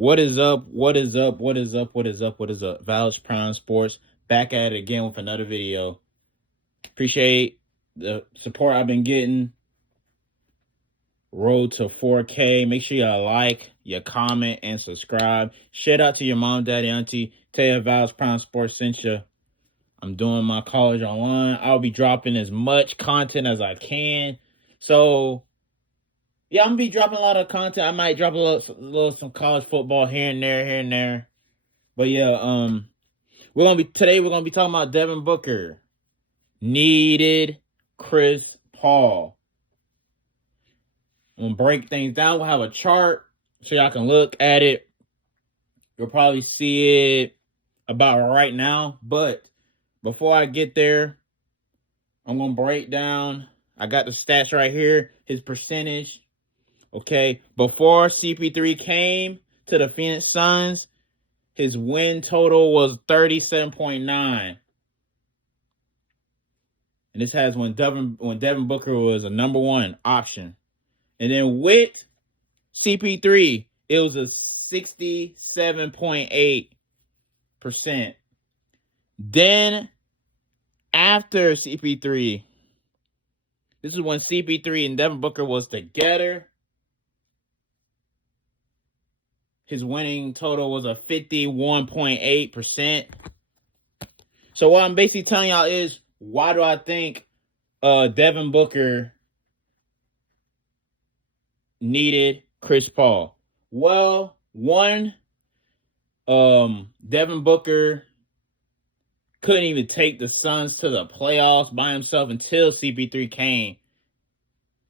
What is up? What is up? What is up? What is up? What is up? Valage Prime Sports back at it again with another video. Appreciate the support I've been getting. Road to 4K. Make sure you like, you comment, and subscribe. Shout out to your mom, daddy, auntie. Tell your Valage Prime Sports sent you. I'm doing my college online. I'll be dropping as much content as I can. So yeah, I'm gonna be dropping a lot of content. I might drop a little some college football here and there. But yeah, we're gonna be talking about Devin Booker needed Chris Paul. I'm gonna break things down. We'll have a chart so y'all can look at it. You'll probably see it about right now. But before I get there, I'm gonna break down. I got the stats right here. His percentage. Okay, before CP3 came to the Phoenix Suns, his win total was 37.9. And this has when Devin Booker was a number one option. And then with CP3, it was a 67.8%. Then after CP3, this is when CP3 and Devin Booker was together. His winning total was a 51.8%. So what I'm basically telling y'all is, why do I think Devin Booker needed Chris Paul? Well, one, Devin Booker couldn't even take the Suns to the playoffs by himself until CP3 came.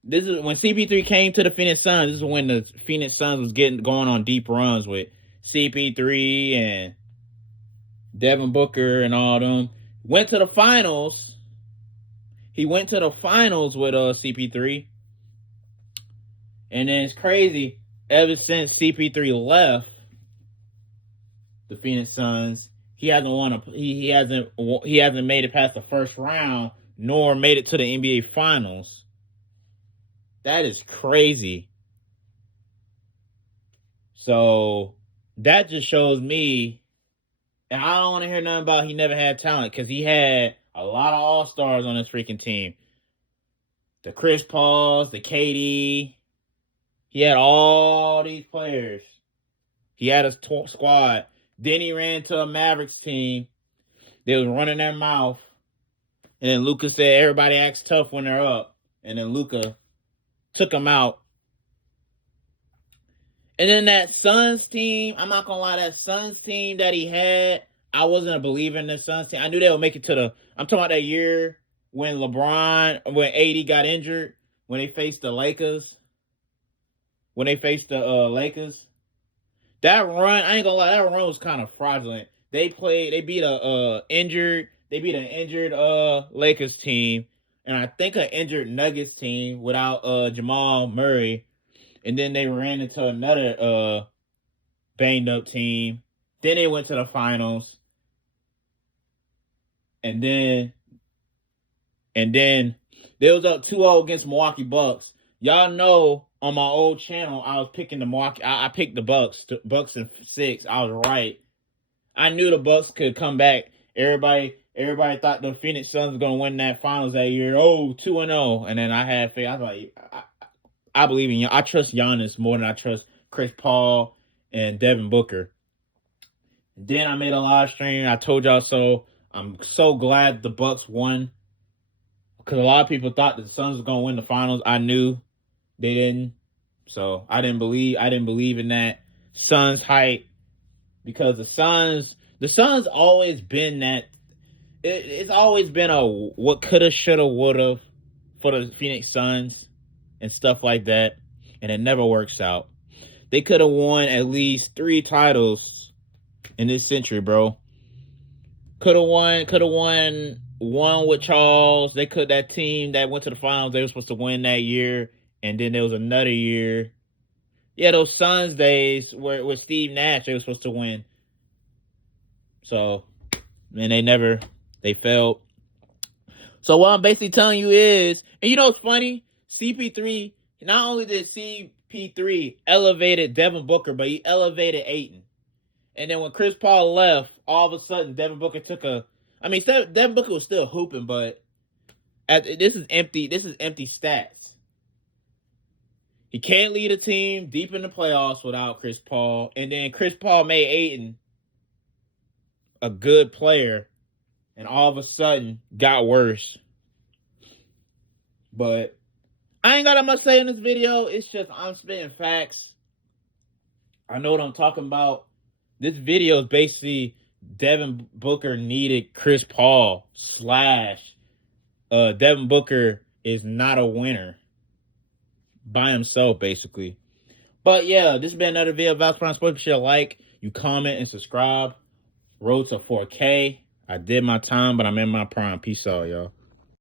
This is when CP3 came to the Phoenix Suns. This is when the Phoenix Suns was going on deep runs with CP3 and Devin Booker and all them. Went to the finals. He went to the finals with CP3. And then it's crazy. Ever since CP3 left the Phoenix Suns, he hasn't won he hasn't made it past the first round, nor made it to the NBA Finals. That is crazy. So that just shows me, and I don't want to hear nothing about he never had talent, because he had a lot of all-stars on his freaking team. The Chris Pauls, the KD. He had all these players. He had a squad. Then he ran to a Mavericks team. They was running their mouth. And then Luka said everybody acts tough when they're up. And then Luka took him out. And then that Suns team, I'm not gonna lie, that Suns team that he had, I wasn't a believer in the Suns team. I knew they would make it to I'm talking about that year when when AD got injured, when they faced the Lakers. That run, I ain't gonna lie, that run was kind of fraudulent. They beat an injured Lakers team, and I think an injured Nuggets team without Jamal Murray. And then they ran into another banged up team. Then they went to the finals. And then they was up 2-0 against Milwaukee Bucks. Y'all know on my old channel I was picking the Milwaukee. I picked the Bucks in 6. I was right. I knew the Bucks could come back. Everybody thought the Phoenix Suns were gonna win that finals that year. 2-0. And then I had faith. I was like, I believe in you. I trust Giannis more than I trust Chris Paul and Devin Booker. Then I made a live stream. I told y'all so. I'm so glad the Bucks won, because a lot of people thought the Suns were gonna win the finals. I knew they didn't, so I didn't believe in that Suns hype, because the Suns always been that. It's always been a what coulda, shoulda, woulda for the Phoenix Suns and stuff like that, and it never works out. They could have won at least 3 titles in this century, bro. Could have won one with Charles. That team that went to the finals, they were supposed to win that year, and then there was another year. Yeah, those Suns days with Steve Nash, they were supposed to win. So, and they failed. So what I'm basically telling you is, and you know what's funny? CP3, not only did P3 elevated Devin Booker, but he elevated Ayton. And then when Chris Paul left, all of a sudden Devin Booker took a. I mean, Devin Booker was still hooping, but this is empty. This is empty stats. He can't lead a team deep in the playoffs without Chris Paul. And then Chris Paul made Ayton a good player, and all of a sudden got worse. But I ain't got that much to say in this video. It's just I'm spitting facts. I know what I'm talking about. This video is basically Devin Booker needed Chris Paul / Devin Booker is not a winner by himself, basically. But yeah, this has been another video of Val Prime Sports. Be sure to like, you comment, and subscribe. Road to 4K. I did my time, but I'm in my prime. Peace out, y'all.